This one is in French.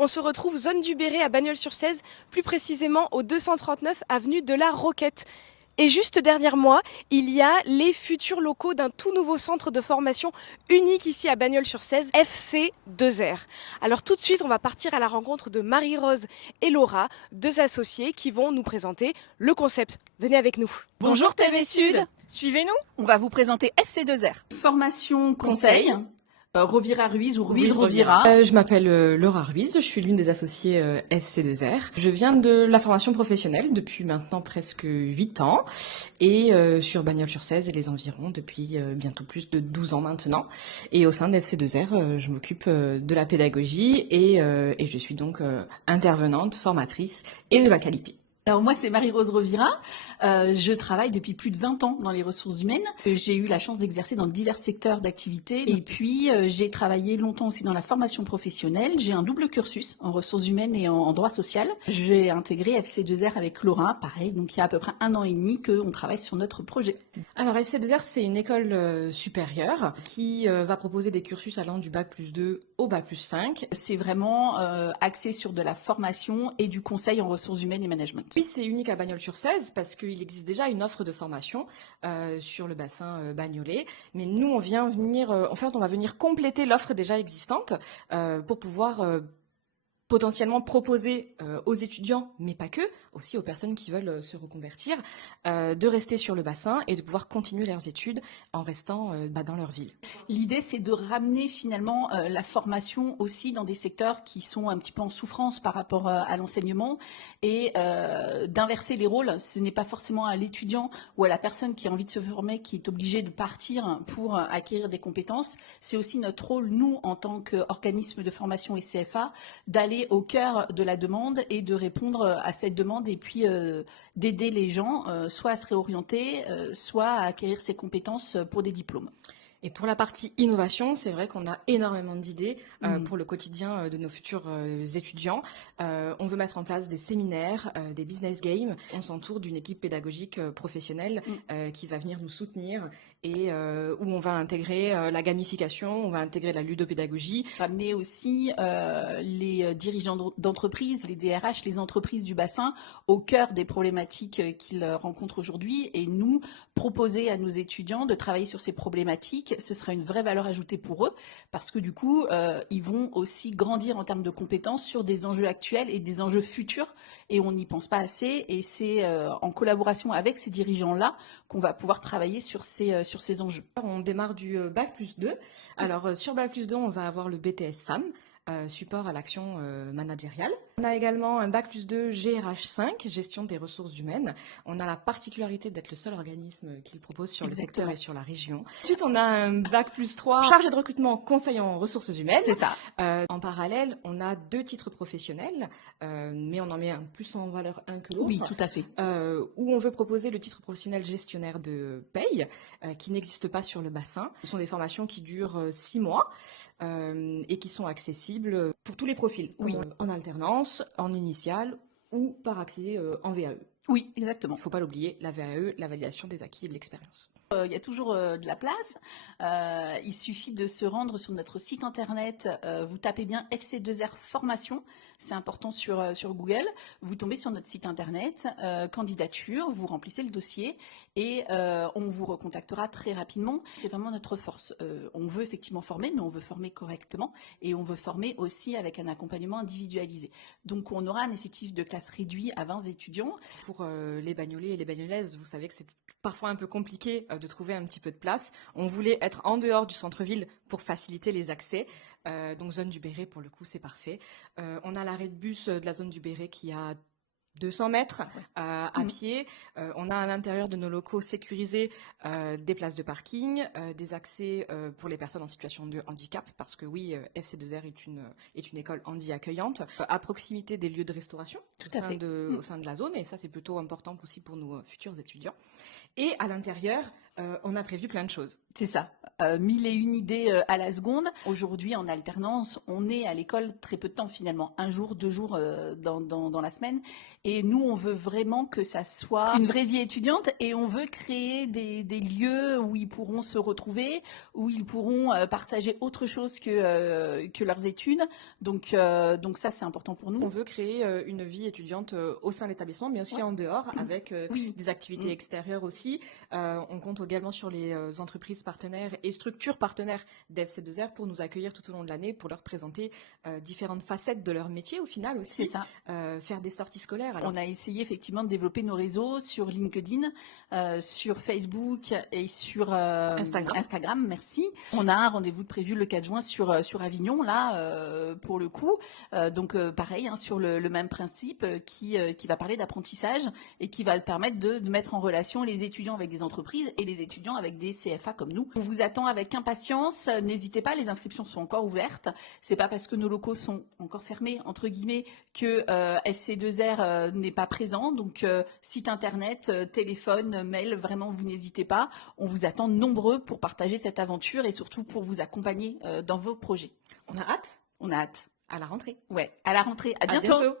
On se retrouve zone du Béret à Bagnols-sur-Cèze, plus précisément au 239 avenue de la Roquette. Et juste derrière moi, il y a les futurs locaux d'un tout nouveau centre de formation unique ici à Bagnols-sur-Cèze, FC2R. Alors tout de suite, on va partir à la rencontre de Marie-Rose et Laura, deux associés qui vont nous présenter le concept. Venez avec nous. Bonjour TV Sud. Suivez-nous. On va vous présenter FC2R. Formation conseil. Rovira Ruiz ou Ruiz Rovira. Je m'appelle Laura Ruiz, je suis l'une des associées FC2R. Je viens de la formation professionnelle depuis maintenant presque 8 ans et sur Bagnols-sur-Cèze et les environs depuis bientôt plus de 12 ans maintenant. Et au sein de FC2R, je m'occupe de la pédagogie et je suis donc intervenante, formatrice et de la qualité. Alors moi c'est Marie-Rose Rovira, je travaille depuis plus de 20 ans dans les ressources humaines. J'ai eu la chance d'exercer dans divers secteurs d'activité et puis j'ai travaillé longtemps aussi dans la formation professionnelle. J'ai un double cursus en ressources humaines et en droit social. J'ai intégré FC2R avec Laura, pareil, donc il y a à peu près 1 an et demi qu'on travaille sur notre projet. Alors FC2R c'est une école supérieure qui va proposer des cursus allant du bac+2 au bac+5. C'est vraiment axé sur de la formation et du conseil en ressources humaines et management. Oui, c'est unique à Bagnols-sur-Cèze parce qu'il existe déjà une offre de formation sur le bassin bagnolais. Mais nous, on va venir compléter l'offre déjà existante pour pouvoir potentiellement proposer aux étudiants, mais pas que, aussi aux personnes qui veulent se reconvertir, de rester sur le bassin et de pouvoir continuer leurs études en restant dans leur ville. L'idée, c'est de ramener finalement la formation aussi dans des secteurs qui sont un petit peu en souffrance par rapport à l'enseignement et d'inverser les rôles. Ce n'est pas forcément à l'étudiant ou à la personne qui a envie de se former qui est obligée de partir pour acquérir des compétences. C'est aussi notre rôle, nous, en tant qu'organisme de formation et CFA, d'aller au cœur de la demande et de répondre à cette demande et puis d'aider les gens soit à se réorienter, soit à acquérir ces compétences pour des diplômes. Et pour la partie innovation, c'est vrai qu'on a énormément d'idées pour le quotidien de nos futurs étudiants. On veut mettre en place des séminaires, des business games. On s'entoure d'une équipe pédagogique professionnelle qui va venir nous soutenir et où on va intégrer la gamification, on va intégrer la ludopédagogie. Ramener aussi les dirigeants d'entreprise, les DRH, les entreprises du bassin au cœur des problématiques qu'ils rencontrent aujourd'hui et nous proposer à nos étudiants de travailler sur ces problématiques. Ce sera une vraie valeur ajoutée pour eux parce que du coup, ils vont aussi grandir en termes de compétences sur des enjeux actuels et des enjeux futurs et on n'y pense pas assez et c'est en collaboration avec ces dirigeants-là qu'on va pouvoir travailler sur ces enjeux. On démarre du bac+2. Alors sur bac+2, on va avoir le BTS SAM, support à l'action managériale. On a également un bac+2 GRH5, gestion des ressources humaines. On a la particularité d'être le seul organisme qui le propose sur le secteur et sur la région. Ensuite, on a un bac+3 chargé de recrutement conseil en ressources humaines. C'est ça. En parallèle, on a 2 titres professionnels, mais on en met un plus en valeur un que l'autre. Oui, tout à fait. Où on veut proposer le titre professionnel gestionnaire de paye, qui n'existe pas sur le bassin. Ce sont des formations qui durent 6 mois et qui sont accessibles pour tous les profils, oui. En alternance, en initiale ou par accès en VAE. Oui, exactement. Il ne faut pas l'oublier, la VAE, la validation des acquis et de l'expérience. Il y a toujours de la place. Il suffit de se rendre sur notre site internet. Vous tapez bien FC2R formation. C'est important sur Google. Vous tombez sur notre site internet, candidature, vous remplissez le dossier et on vous recontactera très rapidement. C'est vraiment notre force. On veut effectivement former, mais on veut former correctement et on veut former aussi avec un accompagnement individualisé. Donc on aura un effectif de classe réduit à 20 étudiants. Pour les Bagnolais et les Bagnolaises, vous savez que c'est parfois un peu compliqué de trouver un petit peu de place. On voulait être en dehors du centre-ville pour faciliter les accès. Donc zone du Béret, pour le coup, c'est parfait. On a l'arrêt de bus de la zone du Béret qui a 200 mètres à pied. On a à l'intérieur de nos locaux sécurisés des places de parking, des accès pour les personnes en situation de handicap, parce que oui, FC2R est une école handi-accueillante, à proximité des lieux de restauration au sein de la zone, et ça c'est plutôt important aussi pour nos futurs étudiants. Et à l'intérieur, on a prévu plein de choses. C'est ça, 1001 idées à la seconde. Aujourd'hui, en alternance, on est à l'école très peu de temps finalement, 1 jour, 2 jours dans la semaine. Et nous, on veut vraiment que ça soit une vraie vie étudiante et on veut créer des lieux où ils pourront se retrouver, où ils pourront partager autre chose que leurs études. Donc ça, c'est important pour nous. On veut créer une vie étudiante au sein de l'établissement, mais aussi en dehors, avec des activités extérieures aussi. On compte également sur les entreprises partenaires et structures partenaires d'FC2R pour nous accueillir tout au long de l'année, pour leur présenter différentes facettes de leur métier au final aussi. C'est ça. Faire des sorties scolaires. Alors. On a essayé effectivement de développer nos réseaux sur LinkedIn, sur Facebook et sur Instagram. Merci. On a un rendez-vous de prévu le 4 juin sur Avignon, là, pour le coup. Donc pareil, sur le même principe, qui va parler d'apprentissage et qui va permettre de mettre en relation les étudiants avec des entreprises et les étudiants avec des CFA comme nous. On vous attend avec impatience. N'hésitez pas, les inscriptions sont encore ouvertes. C'est pas parce que nos locaux sont encore fermés, entre guillemets, que FC2R n'est pas présent. Donc site internet, téléphone, mail, vraiment vous n'hésitez pas. On vous attend nombreux pour partager cette aventure et surtout pour vous accompagner dans vos projets. On a hâte. On a hâte. À la rentrée. Ouais, à la rentrée. À bientôt. bientôt.